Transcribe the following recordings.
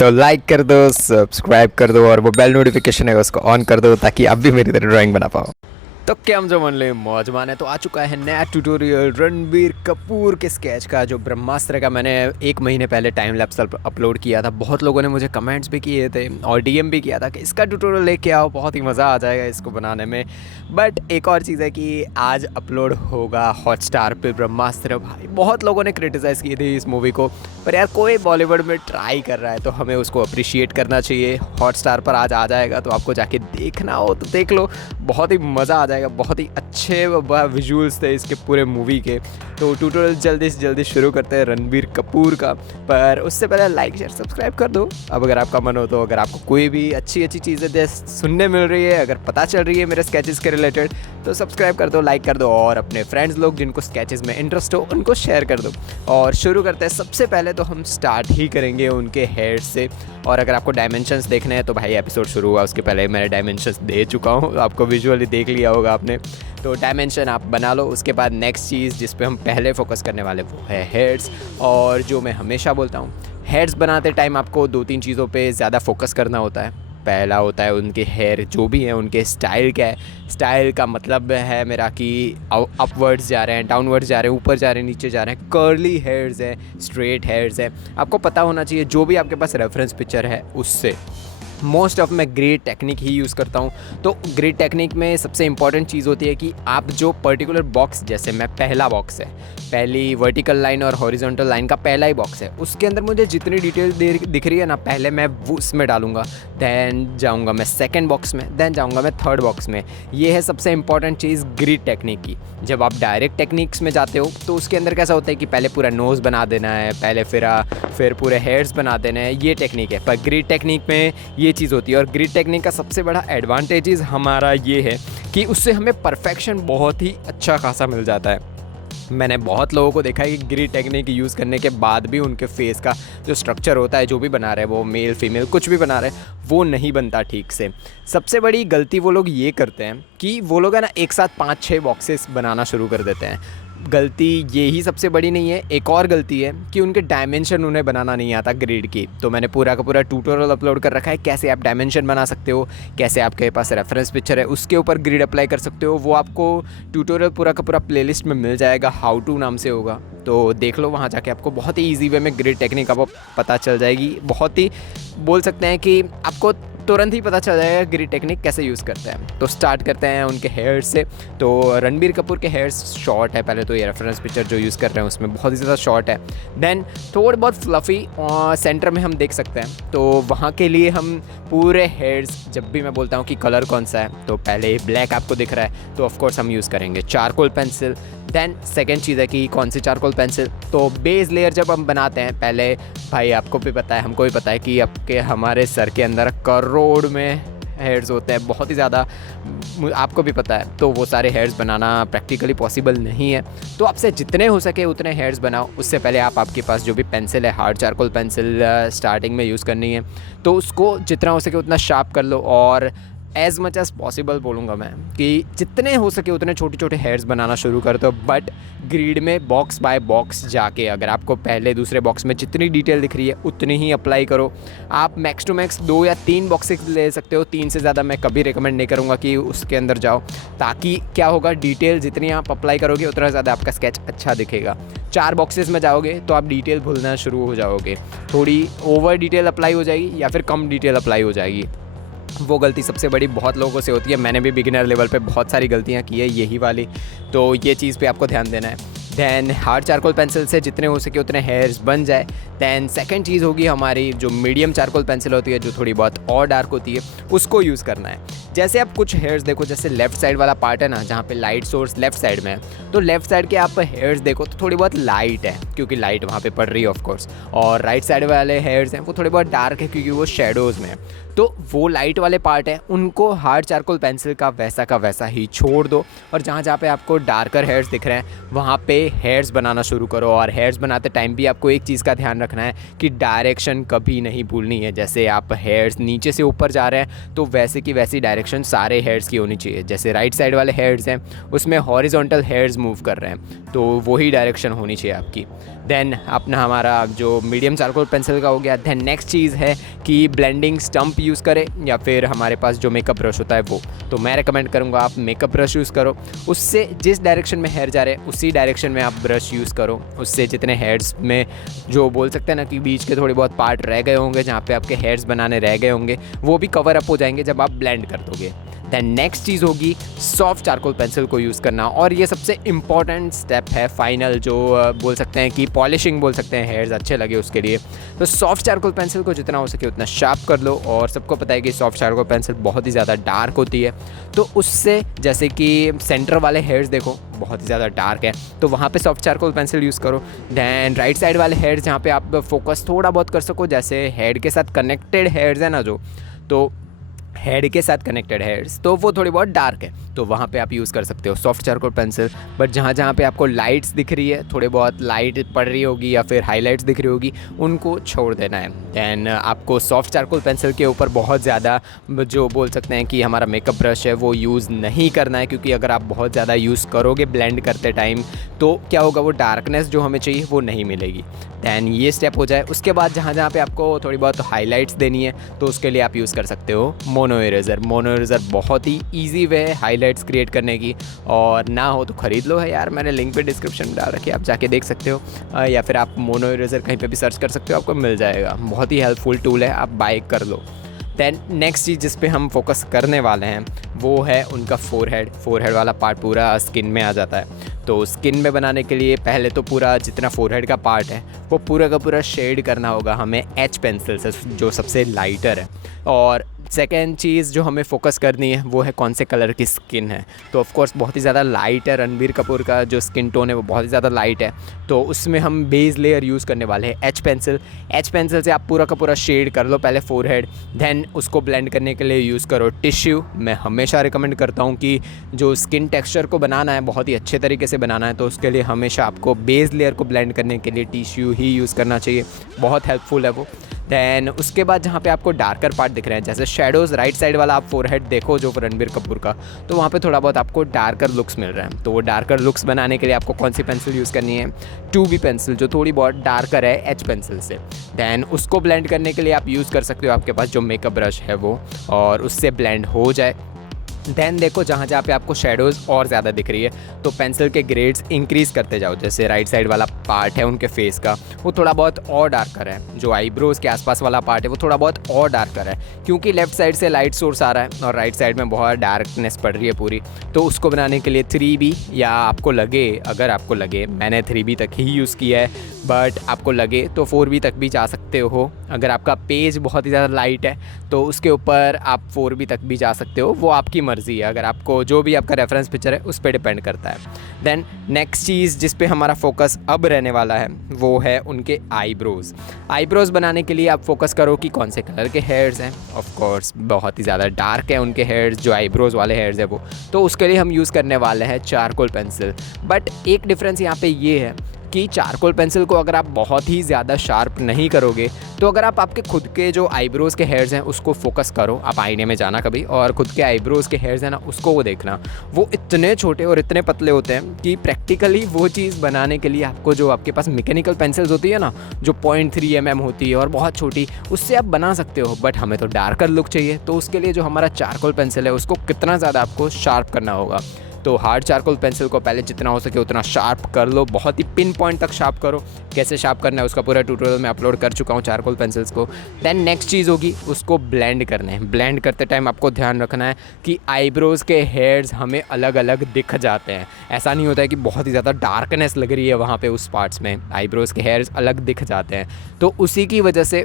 तो लाइक कर दो, सब्सक्राइब कर दो और वो बेल नोटिफिकेशन है उसको ऑन कर दो ताकि आप भी मेरी तरह ड्राइंग बना पाओ। तो क्या हम जो मन ले मौज माने, तो आ चुका है नया ट्यूटोरियल रणबीर कपूर के स्केच का, जो ब्रह्मास्त्र का मैंने 1 महीने पहले टाइम लैप्स अपलोड किया था। बहुत लोगों ने मुझे कमेंट्स भी किए थे और डीएम भी किया था कि इसका ट्यूटोरियल लेके आओ, बहुत ही मज़ा आ जाएगा इसको बनाने में। बट एक और चीज़ है कि आज अपलोड होगा हॉटस्टार पे ब्रह्मास्त्र। भाई बहुत लोगों ने क्रिटिसाइज़ की थी इस मूवी को, पर यार कोई बॉलीवुड में ट्राई कर रहा है तो हमें उसको अप्रिशिएट करना चाहिए। हॉटस्टार पर आज आ जाएगा, तो आपको जाके देखना हो तो देख लो, बहुत ही मज़ा आ जाएगा। बहुत ही अच्छे विजुअल्स थे इसके पूरे मूवी के। तो ट्यूटोरियल जल्दी से जल्दी शुरू करते हैं रणबीर कपूर का, पर उससे पहले लाइक शेयर सब्सक्राइब कर दो अब अगर आपका मन हो तो। अगर आपको कोई भी अच्छी अच्छी चीज़ें सुनने मिल रही है, अगर पता चल रही है मेरे स्केचेस के रिलेटेड, तो सब्सक्राइब कर दो, लाइक कर दो और अपने फ्रेंड्स लोग जिनको स्केचेस में इंटरेस्ट हो उनको शेयर कर दो। और शुरू करते हैं। सबसे पहले तो हम स्टार्ट ही करेंगे उनके हेयर से। और अगर आपको डायमेंशंस देखने हैं तो भाई एपिसोड शुरू हुआ उसके पहले मैंने डायमेंशंस दे चुका हूँ, आपको विजुअली देख लिया होगा आपने। तो डायमेंशन आप बना लो। उसके बाद नेक्स्ट चीज़ जिस पे हम पहले फोकस करने वाले वो है हेड्स। और जो मैं हमेशा बोलता हूँ, हेड्स बनाते टाइम आपको 2-3 चीज़ों पे ज़्यादा फोकस करना होता है। पहला होता है उनके हेयर जो भी हैं उनके स्टाइल क्या है। स्टाइल का मतलब है मेरा कि अपवर्ड्स जा रहे हैं, डाउनवर्ड्स जा रहे हैं, ऊपर जा रहे हैं, नीचे जा रहे हैं, कर्ली हेयर्स है, स्ट्रेट हेयर्स है। आपको पता होना चाहिए जो भी आपके पास रेफरेंस पिक्चर है उससे। मोस्ट ऑफ मैं ग्रिड टेक्निक ही यूज़ करता हूँ। तो ग्रिड टेक्निक में सबसे इंपॉर्टेंट चीज़ होती है कि आप जो पर्टिकुलर बॉक्स, जैसे मैं पहला बॉक्स है, पहली वर्टिकल लाइन और हॉरिजॉन्टल लाइन का पहला ही बॉक्स है, उसके अंदर मुझे जितनी डिटेल दिख रही है ना, पहले मैं वो उसमें डालूंगा, दैन जाऊंगा मैं सेकंड बॉक्स में, दैन जाऊंगा मैं थर्ड बॉक्स में। ये है सबसे इंपॉर्टेंट चीज़ ग्रिड टेक्निक की। जब आप डायरेक्ट टेक्निक्स में जाते हो तो उसके अंदर कैसा होता है कि पहले पूरा नोज़ बना देना है, पहले फिर पूरे हेयर्स बना देना है, ये टेक्निक है। पर ग्रिड टेक्निक में ये चीज़ होती है। और ग्रिड टेक्निक का सबसे बड़ा एडवांटेज हमारा ये है कि उससे हमें परफेक्शन बहुत ही अच्छा खासा मिल जाता है। मैंने बहुत लोगों को देखा है कि ग्रिड टेक्निक यूज़ करने के बाद भी उनके फेस का जो स्ट्रक्चर होता है, जो भी बना रहे हैं वो मेल फीमेल कुछ भी बना रहे हैं, वो नहीं बनता ठीक से। सबसे बड़ी गलती वो लोग ये करते हैं कि वो लोग है ना एक साथ 5-6 बॉक्सेस बनाना शुरू कर देते हैं। गलती ये ही सबसे बड़ी नहीं है, एक और गलती है कि उनके डायमेंशन उन्हें बनाना नहीं आता ग्रिड की। तो मैंने पूरा का पूरा ट्यूटोरियल अपलोड कर रखा है कैसे आप डायमेंशन बना सकते हो, कैसे आपके पास रेफरेंस पिक्चर है उसके ऊपर ग्रिड अप्लाई कर सकते हो। वो आपको ट्यूटोरियल पूरा का पूरा प्लेलिस्ट में मिल जाएगा, हाउ टू नाम से होगा, तो देख लो वहाँ जाके। आपको बहुत ही ईजी वे में ग्रिड टेक्निक आपको पता चल जाएगी। बहुत ही बोल सकते हैं कि आपको तुरंत ही पता चल जाएगा ग्रिड टेक्निक कैसे यूज़ करते हैं। तो स्टार्ट करते हैं उनके हेयर्स से। तो रणबीर कपूर के हेयर्स शॉर्ट है पहले तो, ये रेफरेंस पिक्चर जो यूज़ कर रहे हैं उसमें बहुत ही ज़्यादा शॉर्ट है। देन थोड़े बहुत फ्लफ़ी और सेंटर में हम देख सकते हैं। तो वहाँ के लिए हम पूरे हेयर्स, जब भी मैं बोलता हूँ कि कलर कौन सा है, तो पहले ब्लैक आपको दिख रहा है तो ऑफकोर्स हम यूज़ करेंगे चारकोल पेंसिल। देन सेकेंड चीज़ है कि कौन सी चारकोल पेंसिल। तो बेस लेयर जब हम बनाते हैं पहले, भाई आपको भी पता है, हमको भी पता है कि आपके हमारे सर के अंदर करोड़ में हेयर्स होते हैं, बहुत ही ज़्यादा, आपको भी पता है। तो वो सारे हेयर्स बनाना प्रैक्टिकली पॉसिबल नहीं है। तो आपसे जितने हो सके उतने हेयर्स बनाओ। उससे पहले आपके पास जो भी पेंसिल है, हार्ड चारकोल पेंसिल स्टार्टिंग में यूज़ करनी है, तो उसको जितना हो सके उतना शार्प कर लो। और एज़ मच एज़ पॉसिबल बोलूँगा मैं कि जितने हो सके उतने छोटे छोटे हेयर्स बनाना शुरू कर दो। बट ग्रिड में बॉक्स बाय बॉक्स जाके, अगर आपको पहले दूसरे बॉक्स में जितनी डिटेल दिख रही है उतनी ही अप्लाई करो। आप मैक्स टू मैक्स 2 या 3 बॉक्सेस ले सकते हो, 3 से ज़्यादा मैं कभी रिकमेंड नहीं करूँगा कि उसके अंदर जाओ। ताकि क्या होगा, डिटेल जितनी आप अप्लाई करोगे उतना ज़्यादा आपका स्केच अच्छा दिखेगा। 4 बॉक्सेस में जाओगे तो आप डिटेल भूलना शुरू हो जाओगे, थोड़ी ओवर डिटेल अप्लाई हो जाएगी या फिर कम डिटेल अप्लाई हो जाएगी। वो गलती सबसे बड़ी बहुत लोगों से होती है। मैंने भी बिगिनर लेवल पे बहुत सारी गलतियाँ की है यही वाली, तो ये चीज़ पे आपको ध्यान देना है। दैन हार्ड चारकोल पेंसिल से जितने हो सके उतने हेयर्स बन जाए। दैन सेकंड चीज़ होगी हमारी जो मीडियम चारकोल पेंसिल होती है, जो थोड़ी बहुत और डार्क होती है, उसको यूज़ करना है। जैसे आप कुछ हेयर्स देखो, जैसे लेफ़्ट साइड वाला पार्ट है ना, जहाँ पे लाइट सोर्स लेफ़्ट साइड में है, तो लेफ़्ट साइड के आप हेयर्स देखो तो थोड़ी बहुत लाइट है क्योंकि लाइट वहाँ पे पड़ रही है ऑफकोर्स। और राइट साइड वाले हेयर्स हैं वो थोड़े बहुत डार्क है क्योंकि वो शेडोज़ में है। तो वो लाइट वाले पार्ट हैं उनको हार्ड चारकोल पेंसिल का वैसा ही छोड़ दो, और जहाँ जहाँ पे आपको डार्कर हेयर्स दिख रहे हैं वहाँ पे हेयर्स बनाना शुरू करो। और हेयर्स बनाते टाइम भी आपको एक चीज़ का ध्यान रखना है कि डायरेक्शन कभी नहीं भूलनी है। जैसे आप हेयर्स नीचे से ऊपर जा रहे हैं तो वैसे की वैसी डायरेक्शन सारे हेयर्स की होनी चाहिए। जैसे राइट साइड वाले हेयर्स हैं उसमें हॉरिजॉन्टल हेयर्स मूव कर रहे हैं तो वही डायरेक्शन होनी चाहिए आपकी। देन अपना हमारा जो मीडियम चारकोल पेंसिल का हो गया। देन नेक्स्ट चीज़ है कि ब्लेंडिंग स्टम्प यूज़ करें या फिर हमारे पास जो मेकअप ब्रश होता है वो। तो मैं रेकमेंड करूँगा आप मेकअप ब्रश यूज़ करो, उससे जिस डायरेक्शन में हेयर जा रहे हैं उसी डायरेक्शन में आप ब्रश यूज़ करो। उससे जितने हेयर्स में जो बोल सकते हैं ना कि बीच के थोड़े बहुत पार्ट रह गए होंगे जहाँ पे आपके हेयर्स बनाने रह गए होंगे वो भी कवर अप हो जाएंगे जब आप ब्लेंड कर दोगे। दैन नेक्स्ट चीज़ होगी सॉफ्ट चारकोल पेंसिल को यूज़ करना, और ये सबसे इम्पॉर्टेंट स्टेप है फाइनल, जो बोल सकते हैं कि पॉलिशिंग बोल सकते हैं, हेयर्स अच्छे लगे उसके लिए। तो सॉफ्ट चारकोल पेंसिल को जितना हो सके उतना शार्प कर लो। और सबको पता है कि सॉफ्ट चारकोल पेंसिल बहुत ही ज़्यादा डार्क होती है, तो उससे जैसे कि सेंटर वाले हेयर्स देखो बहुत ही ज़्यादा डार्क है तो वहाँ पे सॉफ्ट चारकोल पेंसिल यूज़ करो। दैन राइट साइड वाले हेयर्स जहाँ पे आप फोकस थोड़ा बहुत कर सको, जैसे हेड के साथ कनेक्टेड हेयर्स है ना जो, तो हेड के साथ कनेक्टेड हेयर्स तो वो थोड़ी बहुत डार्क है तो वहाँ पे आप यूज़ कर सकते हो सॉफ्ट चारकोल पेंसिल। बट जहाँ जहाँ पे आपको लाइट्स दिख रही है, थोड़े बहुत लाइट पड़ रही होगी या फिर हाइलाइट्स दिख रही होगी, उनको छोड़ देना है। दैन आपको सॉफ्ट चारकोल पेंसिल के ऊपर बहुत ज़्यादा जो बोल सकते हैं कि हमारा मेकअप ब्रश है वो यूज़ नहीं करना है, क्योंकि अगर आप बहुत ज़्यादा यूज़ करोगे ब्लेंड करते टाइम तो क्या होगा, वो डार्कनेस जो हमें चाहिए वो नहीं मिलेगी। दैन ये स्टेप हो जाए उसके बाद जहाँ जहाँ पे आपको थोड़ी बहुत हाइलाइट्स देनी है तो उसके लिए आप यूज़ कर सकते हो मोनो इरेज़र। मोनो इरेज़र बहुत ही ईजी वे है हाइलाइट्स क्रिएट करने की, और ना हो तो ख़रीद लो है यार, मैंने लिंक पे डिस्क्रिप्शन में डाल रखी है, आप जाके देख सकते हो, या फिर आप मोनो इरेज़र कहीं पे भी सर्च कर सकते हो, आपको मिल जाएगा। बहुत ही हेल्पफुल टूल है, आप बाय कर लो। दैन नेक्स्ट चीज़ जिस पे हम फोकस करने वाले हैं वो है उनका फोरहेड वाला पार्ट पूरा स्किन में आ जाता है। तो स्किन में बनाने के लिए पहले तो पूरा जितना फोरहेड का पार्ट है वो पूरा का पूरा शेड करना होगा हमें एच पेंसिल से, जो सबसे लाइटर है। और सेकेंड चीज़ जो हमें फोकस करनी है वो है कौन से कलर की स्किन है। तो ऑफ कोर्स बहुत ही ज़्यादा लाइट है, रणबीर कपूर का जो स्किन टोन है वो बहुत ही ज़्यादा लाइट है, तो उसमें हम बेस लेयर यूज़ करने वाले हैं एच पेंसिल। एच पेंसिल से आप पूरा का पूरा शेड कर लो पहले फोरहेड, देन उसको ब्लेंड करने के लिए यूज़ करो टिश्यू। मैं हमेशा रिकमेंड करता हूँ कि जो स्किन टेक्सचर को बनाना है बहुत ही अच्छे तरीके से बनाना है तो उसके लिए हमेशा आपको बेस लेयर को ब्लेंड करने के लिए टिश्यू ही यूज़ करना चाहिए, बहुत हेल्पफुल है वो। दैन उसके बाद जहाँ पे आपको डार्कर पार्ट दिख रहे हैं, जैसे शेडोज़ राइट साइड वाला आप फोरहेड देखो जो रणबीर कपूर का, तो वहाँ पे थोड़ा बहुत आपको डार्कर लुक्स मिल रहे हैं। तो वो डार्कर लुक्स बनाने के लिए आपको कौन सी पेंसिल यूज़ करनी है, 2B पेंसिल जो थोड़ी बहुत डार्कर है एच पेंसिल से। दैन उसको ब्लेंड करने के लिए आप यूज़ कर सकते हो आपके पास जो मेकअप ब्रश है वो, और उससे ब्लेंड हो जाए। दैन देखो जहाँ जहाँ पे आपको शेडोज़ और ज़्यादा दिख रही है तो पेंसिल के ग्रेड्स इंक्रीज़ करते जाओ। जैसे राइट साइड वाला पार्ट है उनके फेस का वो थोड़ा बहुत और डार्कर है, जो आईब्रोज़ के आसपास वाला पार्ट है वो थोड़ा बहुत और डार्कर है, क्योंकि लेफ्ट साइड से लाइट सोर्स आ रहा है और राइट साइड में बहुत डार्कनेस पड़ रही है पूरी। तो उसको बनाने के लिए 3B, या आपको लगे, अगर आपको लगे, मैंने 3B तक ही यूज़ किया है, बट आपको लगे तो 4B तक भी जा सकते हो। अगर आपका पेज बहुत ही ज़्यादा लाइट है तो उसके ऊपर आप 4B तक भी जा सकते हो, वो आपकी मर्ज़ी है, अगर आपको जो भी आपका रेफरेंस पिक्चर है उस पर डिपेंड करता है। देन नेक्स्ट चीज़ जिस पे हमारा फोकस अब रहने वाला है वो है उनके आईब्रोज़ बनाने के लिए आप फोकस करो कि कौन से कलर के हेयर्स हैं। ऑफ कोर्स बहुत ही ज़्यादा डार्क है उनके हेयर्स, जो आईब्रोज़ वाले हेयर्स है वो, तो उसके लिए हम यूज़ करने वाले हैं चारकोल पेंसिल। बट एक डिफरेंस यहाँ पे ये है कि चारकोल पेंसिल को अगर आप बहुत ही ज़्यादा शार्प नहीं करोगे तो अगर आप आपके खुद के जो आईब्रोज़ के हेयर्स हैं उसको फोकस करो, आप आईने में जाना कभी और खुद के आईब्रोज़ के हेयर्स हैं ना उसको वो देखना, वो इतने छोटे और इतने पतले होते हैं कि प्रैक्टिकली वो चीज़ बनाने के लिए आपको जो आपके पास मैकेनिकल पेंसिल्स होती है ना जो 0.3 mm होती है और बहुत छोटी, उससे आप बना सकते हो। बट हमें तो डार्कर लुक चाहिए, तो उसके लिए जो हमारा चारकोल पेंसिल है उसको कितना ज़्यादा आपको शार्प करना होगा। तो हार्ड चारकोल पेंसिल को पहले जितना हो सके उतना शार्प कर लो, बहुत ही पिन पॉइंट तक शार्प करो। कैसे शार्प करना है उसका पूरा ट्यूटोरियल मैं अपलोड कर चुका हूँ चारकोल पेंसिल्स को। दैन नेक्स्ट चीज़ होगी उसको ब्लेंड करना है। ब्लेंड करते टाइम आपको ध्यान रखना है कि आईब्रोज़ के हेयर्स हमें अलग अलग दिख जाते हैं। ऐसा नहीं होता है कि बहुत ही ज़्यादा डार्कनेस लग रही है वहाँ पे उस पार्ट्स में, आईब्रोज़ के हेयर्स अलग दिख जाते हैं। तो उसी की वजह से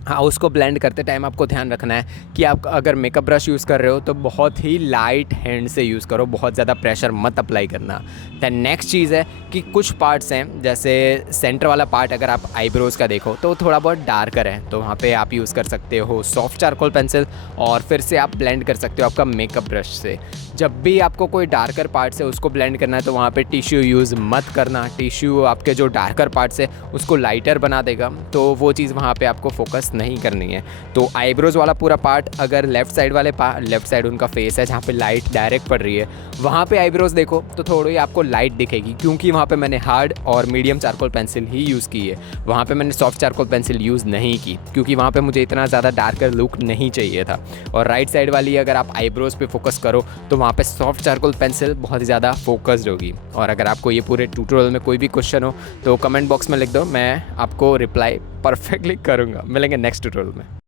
हाँ, उसको ब्लेंड करते टाइम आपको ध्यान रखना है कि आप अगर मेकअप ब्रश यूज़ कर रहे हो तो बहुत ही लाइट हैंड से यूज़ करो, बहुत ज़्यादा प्रेशर मत अप्लाई करना। दैन नेक्स्ट चीज़ है कि कुछ पार्ट्स हैं, जैसे सेंटर वाला पार्ट अगर आप आईब्रोज़ का देखो तो थोड़ा बहुत डार्कर है, तो वहाँ पे आप यूज़ कर सकते हो सॉफ्ट चारकोल पेंसिल और फिर से आप ब्लेंड कर सकते हो आपका मेकअप ब्रश से। जब भी आपको कोई डार्कर पार्ट्स है उसको ब्लेंड करना है तो वहाँ पे टिश्यू यूज़ मत करना। टिश्यू आपके जो डार्कर पार्ट्स है उसको लाइटर बना देगा, तो वो चीज़ वहाँ पे आपको फोकस नहीं करनी है। तो आईब्रोज़ वाला पूरा पार्ट, अगर लेफ़्ट साइड वाले लेफ़्ट साइड उनका फेस है जहाँ पे लाइट डायरेक्ट पड़ रही है, वहाँ पे आईब्रोज़ देखो तो थोड़ी आपको लाइट दिखेगी, क्योंकि वहाँ पे मैंने हार्ड और मीडियम चारकोल पेंसिल ही यूज़ की है। वहाँ पे मैंने सॉफ्ट चारकोल पेंसिल यूज़ नहीं की, क्योंकि वहाँ पे मुझे इतना ज़्यादा डार्कर लुक नहीं चाहिए था। और राइट साइड वाली अगर आप आईब्रोज़ पे फोकस करो तो वहाँ पे सॉफ्ट चारकोल पेंसिल बहुत ज़्यादा फोकस्ड होगी। और अगर आपको ये पूरे ट्यूटोरियल में कोई भी क्वेश्चन हो तो कमेंट बॉक्स में लिख दो, मैं आपको रिप्लाई परफेक्टली करूँगा। मिलेंगे नेक्स्ट ट्यूटोरियल में।